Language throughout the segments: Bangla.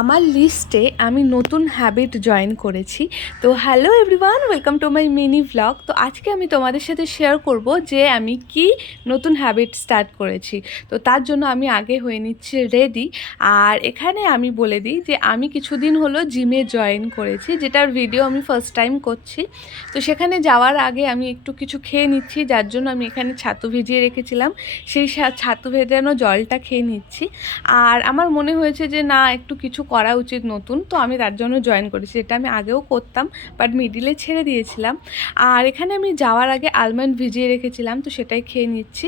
আমার লিস্টে আমি নতুন হ্যাবিট জয়েন করেছি। তো hello everyone, welcome to my mini vlog. তো আজকে আমি তোমাদের সাথে শেয়ার করব যে আমি কি নতুন হ্যাবিট স্টার্ট করেছি। তো তার জন্য আমি আগে হয়ে নিচ্ছি রেডি। আর এখানে আমি বলে দিই যে আমি কিছুদিন হলো জিমে জয়েন করেছি, যেটার ভিডিও আমি ফার্স্ট টাইম করছি। তো সেখানে যাওয়ার আগে আমি একটু কিছু খেয়ে নিচ্ছি, যার জন্য আমি এখানে ছাতু ভিজিয়ে রেখেছিলাম, সেই ছাতু ভেজানো জলটা খেয়ে নিচ্ছি। আর আমার মনে হয়েছে যে না, একটু কিছু করা উচিত নতুন, তো আমি তার জন্য জয়েন করেছি। এটা আমি আগেও করতাম, বাট মিডিলে ছেড়ে দিয়েছিলাম। আর এখানে আমি যাওয়ার আগে আলমন্ড ভিজিয়ে রেখেছিলাম, তো সেটাই খেয়ে নিচ্ছি।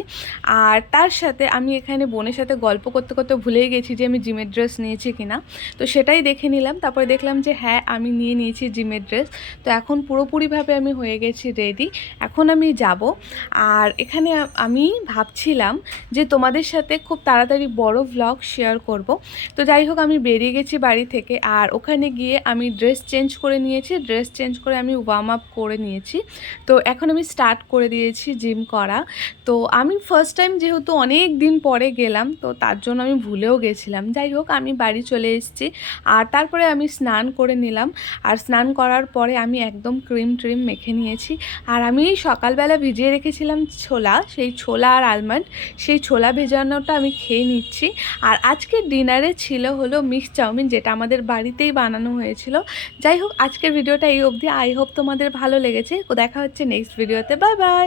আর তার সাথে আমি এখানে বোনের সাথে গল্প করতে করতে ভুলেই গেছি যে আমি জিমের ড্রেস নিয়েছি কিনা। তো সেটাই দেখে নিলাম, তারপরে দেখলাম যে হ্যাঁ, আমি নিয়ে নিয়েছি জিমের ড্রেস। তো এখন পুরোপুরিভাবে আমি হয়ে গেছি রেডি, এখন আমি যাব। আর এখানে আমি ভাবছিলাম যে তোমাদের সাথে খুব তাড়াতাড়ি বড় ভ্লগ শেয়ার করব। তো যাই হোক, আমি বেরিয়ে গেছি বাড়ি থেকে, আর ওখানে গিয়ে আমি ড্রেস চেঞ্জ করে নিয়েছি। ড্রেস চেঞ্জ করে আমি ওয়ার্ম আপ করে নিয়েছি। তো এখন আমি স্টার্ট করে দিয়েছি জিম করা। তো আমি ফার্স্ট টাইম যেহেতু অনেক দিন পরে গেলাম, তো তার জন্য আমি ভুলেও গেছিলাম। যাই হোক, আমি বাড়ি চলে এসেছি। আর তারপরে আমি স্নান করে নিলাম। আর স্নান করার পরে আমি একদম ক্রিম ট্রিম মেখে নিয়েছি। আর আমি সকালবেলা ভিজিয়ে রেখেছিলাম ছোলা, সেই ছোলা আর আলমন্ড, সেই ছোলা ভেজানোটা আমি খেয়ে নিচ্ছি। আর আজকের ডিনারে ছিল হলো মিক্স চাউমিন, যেটা আমাদের বাড়িতেই বানানো হয়েছিল। যাই হোক, আজকের ভিডিওটা এই অবধি। আই হোপ তোমাদের ভালো লেগেছে। দেখা হচ্ছে নেক্সট ভিডিওতে। Bye bye.